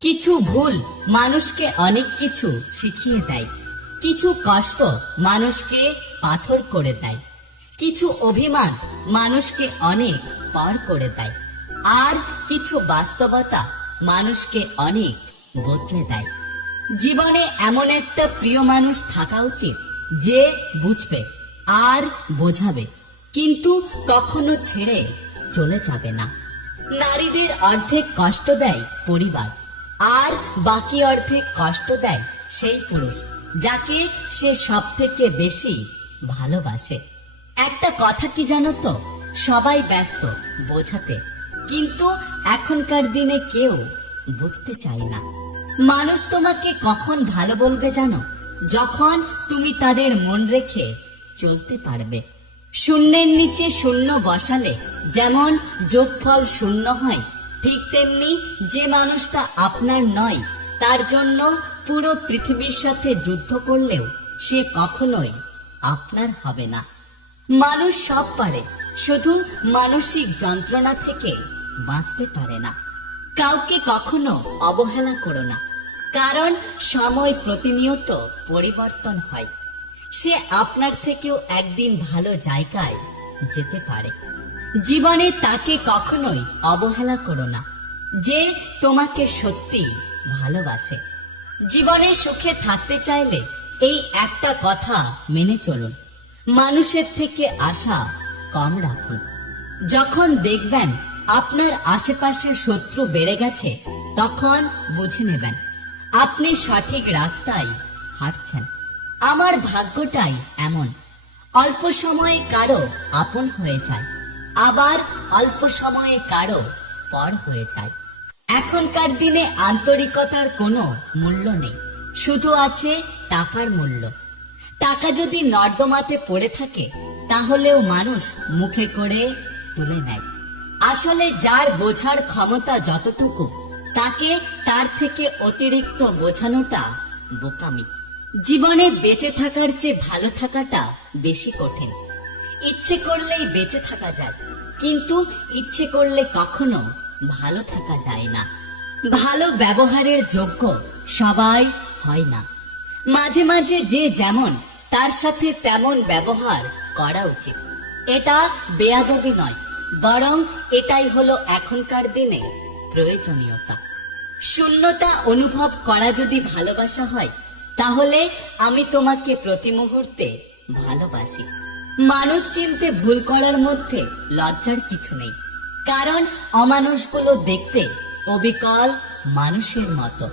কিছু ভুল মানুষকে অনেক কিছু শিখিয়ে দেয়। কিছু কষ্ট মানুষকে পাথর করে দেয়। কিছু অভিমান মানুষকে অনেক পার করে দেয়। আর কিছু বাস্তবতা মানুষকে অনেক বদলে দেয়। জীবনে এমন একটা প্রিয় মানুষ থাকা উচিত যে বুঝবে আর বোঝাবে, কিন্তু কখনো ছেড়ে চলে যাবে না। নারীদের অর্ধেক কষ্ট দেয় পরিবার। আর বাকি অর্ধেক কষ্ট দেয় সেই পুরুষ, যাকে সে সব থেকে বেশি ভালোবাসে। একটা কথা কি জানো তো? সবাই ব্যস্ত বোঝাতে। কিন্তু এখনকার দিনে কেউ বুঝতে চায় না। মানুষ তোমাকে কখন ভালো বলবে জানো? যখন তুমি তাদের মন রেখে চলতে পারবে। শূন্যের নিচে শূন্য বসালে যেমন যোগফল শূন্য হয় ঠিক তেমনি যে মানুষটা আপনার নয়, তার জন্য পুরো পৃথিবীর সাথে যুদ্ধ করলেও সে কখনোই আপনার হবে না। মানুষ সব পারে, শুধু মানসিক যন্ত্রণা থেকে বাঁচতে পারে না। কাউকে কখনো অবহেলা করো না, কারণ সময় প্রতিনিয়ত পরিবর্তন হয়। সে আপনার থেকেও একদিন ভালো জায়গায় যেতে পারে। জীবনে তাকে কখনোই অবহেলা করো না, যে তোমাকে সত্যি ভালোবাসে। জীবনে সুখে থাকতে চাইলে এই একটা কথা মেনে চলুন, মানুষের থেকে আশা কম রাখুন। যখন দেখবেন আপনার আশেপাশে শত্রু বেড়ে গেছে, তখন বুঝে নেবেন, আপনি সঠিক রাস্তায় হাঁটছেন। আমার ভাগ্যটাই এমন, অল্প সময়ে কারও আপন হয়ে যায়। আবার অল্প সময়ে কারও পর হয়ে যায়। এখনকার দিনে আন্তরিকতার কোনো মূল্য নেই। শুধু আছে টাকার মূল্য। টাকা যদি নর্দমাতে পড়ে থাকে, তাহলেও মানুষ মুখে করে তুলে নেয়। আসলে যার বোঝার ক্ষমতা যতটুকু, তাকে তার থেকে অতিরিক্ত বোঝানোটা বোকামি। জীবনে বেঁচে থাকার চেয়ে ভালো থাকাটা বেশি কঠিন। ইচ্ছে করলেই বেঁচে থাকা যায়। কিন্তু ইচ্ছে করলে কখনো ভালো থাকা যায় না। ভালো ব্যবহারের যোগ্য সবাই হয় না। মাঝে মাঝে যে যেমন, তার সাথে তেমন ব্যবহার করা উচিত। এটা বেয়াদবি নয়, বরং এটাই হলো এখনকার দিনে প্রয়োজনীয়তা। শূন্যতা অনুভব করা যদি ভালোবাসা হয়, তাহলে আমি তোমাকে প্রতি মুহূর্তে ভালোবাসি। মানুষ চিনতে ভুল করার মধ্যে লজ্জার কিছু নেই। কারণ অমানুষগুলো দেখতে অবিকল মানুষের মতো।